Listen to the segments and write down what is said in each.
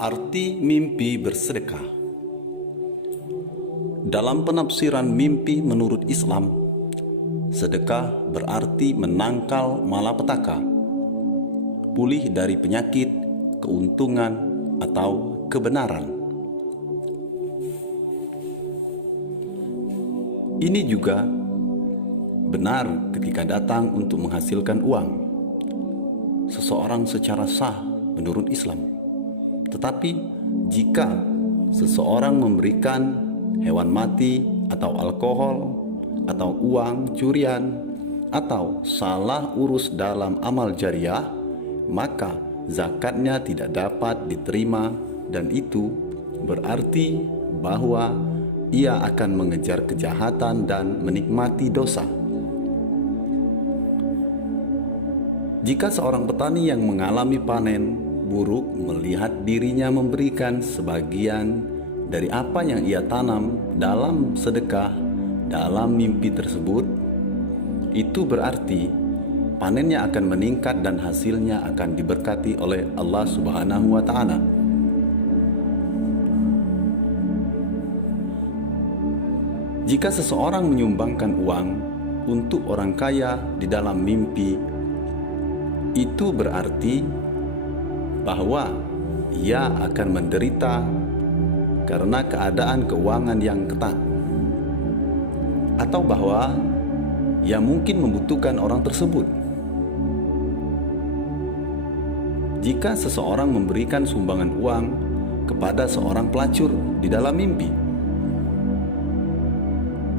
Arti mimpi bersedekah. Dalam penafsiran mimpi menurut Islam, sedekah berarti menangkal malapetaka, pulih dari penyakit, keuntungan, atau kebenaran. Ini juga benar ketika datang untuk menghasilkan uang seseorang secara sah menurut Islam. Tetapi jika seseorang memberikan hewan mati atau alkohol atau uang curian atau salah urus dalam amal jariah, maka zakatnya tidak dapat diterima, dan itu berarti bahwa ia akan mengejar kejahatan dan menikmati dosa. Jika seorang petani yang mengalami panen buruk melihat dirinya memberikan sebagian dari apa yang ia tanam dalam sedekah dalam mimpi tersebut, itu berarti panennya akan meningkat dan hasilnya akan diberkati oleh Allah Subhanahu wa Ta'ala. Jika seseorang menyumbangkan uang untuk orang kaya di dalam mimpi, itu berarti bahwa ia akan menderita karena keadaan keuangan yang ketat, atau bahwa ia mungkin membutuhkan orang tersebut. Jika seseorang memberikan sumbangan uang kepada seorang pelacur di dalam mimpi,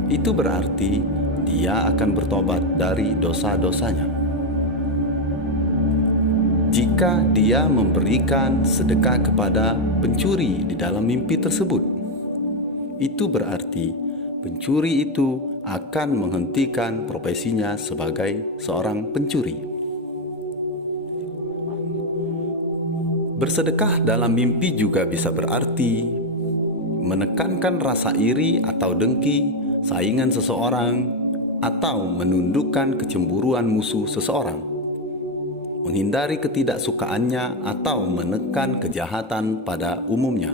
itu berarti dia akan bertobat dari dosa-dosanya. Jika dia memberikan sedekah kepada pencuri di dalam mimpi tersebut, itu berarti pencuri itu akan menghentikan profesinya sebagai seorang pencuri. Bersedekah dalam mimpi juga bisa berarti menekankan rasa iri atau dengki saingan seseorang, atau menundukkan kecemburuan musuh seseorang, menghindari ketidaksukaannya, atau menekan kejahatan pada umumnya.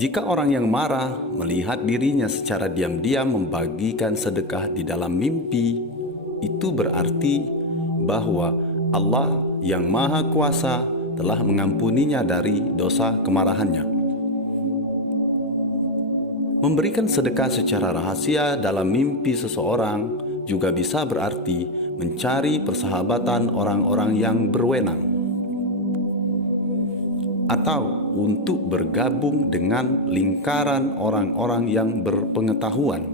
Jika orang yang marah melihat dirinya secara diam-diam membagikan sedekah di dalam mimpi, itu berarti bahwa Allah yang Maha Kuasa telah mengampuninya dari dosa kemarahannya. Memberikan sedekah secara rahasia dalam mimpi seseorang juga bisa berarti mencari persahabatan orang-orang yang berwenang, atau untuk bergabung dengan lingkaran orang-orang yang berpengetahuan.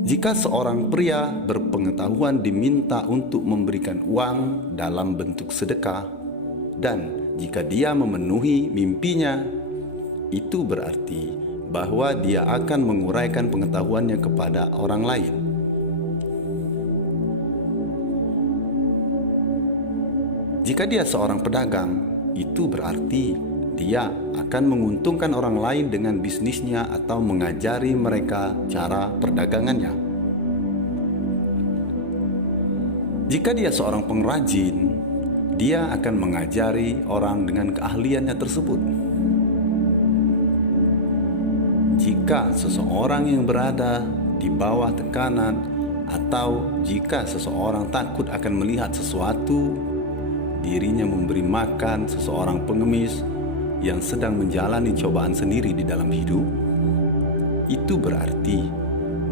Jika seorang pria berpengetahuan diminta untuk memberikan uang dalam bentuk sedekah, dan jika dia memenuhi mimpinya, itu berarti bahwa dia akan menguraikan pengetahuannya kepada orang lain. Jika dia seorang pedagang, itu berarti dia akan menguntungkan orang lain dengan bisnisnya atau mengajari mereka cara perdagangannya. Jika dia seorang pengrajin, dia akan mengajari orang dengan keahliannya tersebut. Jika seseorang yang berada di bawah tekanan, atau jika seseorang takut akan melihat sesuatu, dirinya memberi makan seseorang pengemis yang sedang menjalani cobaan sendiri di dalam hidup, itu berarti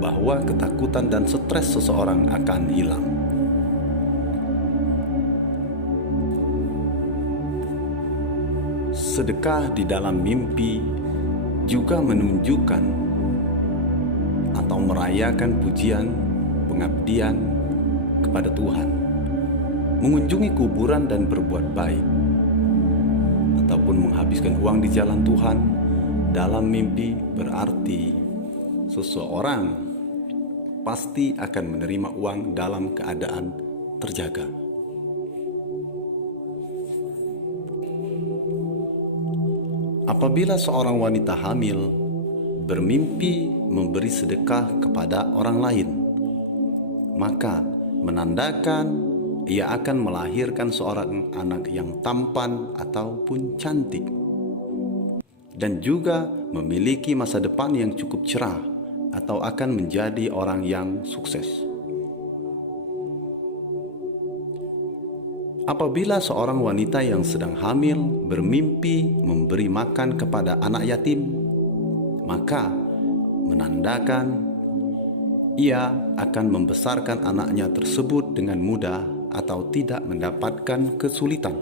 bahwa ketakutan dan stres seseorang akan hilang. Sedekah di dalam mimpi juga menunjukkan atau merayakan pujian pengabdian kepada Tuhan, mengunjungi kuburan dan berbuat baik, ataupun menghabiskan uang di jalan Tuhan dalam mimpi, berarti seseorang pasti akan menerima uang dalam keadaan terjaga. Apabila seorang wanita hamil bermimpi memberi sedekah kepada orang lain, maka menandakan ia akan melahirkan seorang anak yang tampan ataupun cantik, dan juga memiliki masa depan yang cukup cerah atau akan menjadi orang yang sukses. Apabila seorang wanita yang sedang hamil bermimpi memberi makan kepada anak yatim, maka menandakan ia akan membesarkan anaknya tersebut dengan mudah atau tidak mendapatkan kesulitan.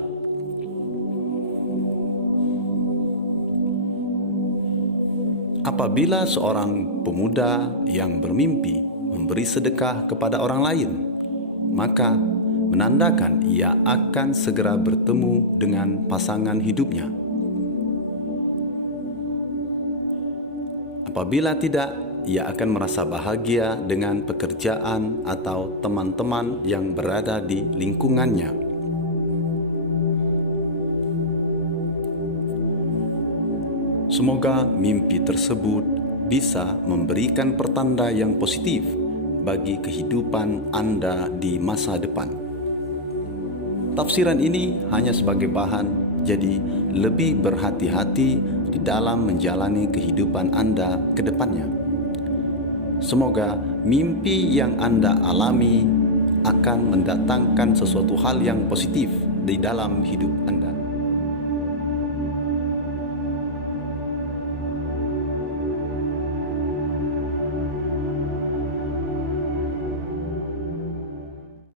Apabila seorang pemuda yang bermimpi memberi sedekah kepada orang lain, maka menandakan ia akan segera bertemu dengan pasangan hidupnya. Apabila tidak, ia akan merasa bahagia dengan pekerjaan atau teman-teman yang berada di lingkungannya. Semoga mimpi tersebut bisa memberikan pertanda yang positif bagi kehidupan Anda di masa depan. Tafsiran ini hanya sebagai bahan, jadi lebih berhati-hati di dalam menjalani kehidupan Anda ke depannya. Semoga mimpi yang Anda alami akan mendatangkan sesuatu hal yang positif di dalam hidup Anda.